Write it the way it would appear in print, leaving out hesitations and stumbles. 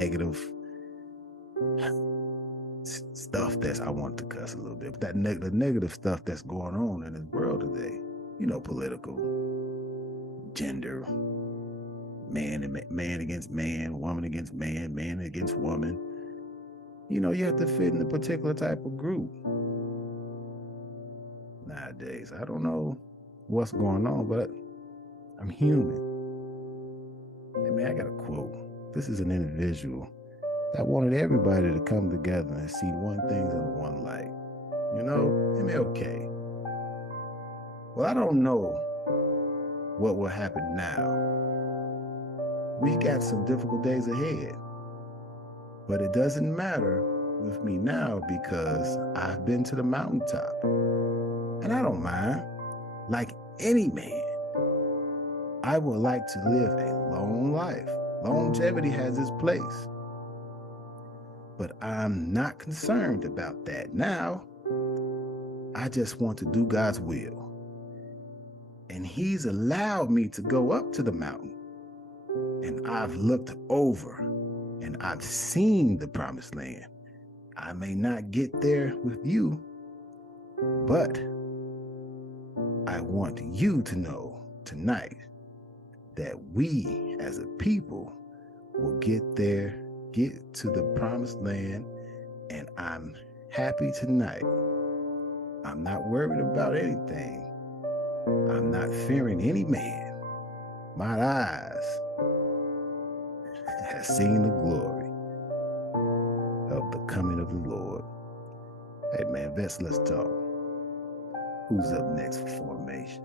negative stuff I want to cuss a little bit, but the negative stuff that's going on in this world today, political, gender, man against man, woman against man against woman. You have to fit in a particular type of group nowadays. I don't know what's going on, but I'm human. Hey man, I got a quote. This is an individual that wanted everybody to come together and see one thing in one light. MLK. Well, I don't know what will happen now. We got some difficult days ahead, but it doesn't matter with me now because I've been to the mountaintop and I don't mind. Like any man, I would like to live a long life. Longevity has its place, but I'm not concerned about that now. I just want to do God's will. And he's allowed me to go up to the mountain. And I've looked over and I've seen the promised land. I may not get there with you, but I want you to know tonight that we as a people will get there, get to the promised land, and I'm happy tonight. I'm not worried about anything. I'm not fearing any man. My eyes have seen the glory of the coming of the Lord. Hey man, Vets, let's talk. Who's up next for formation?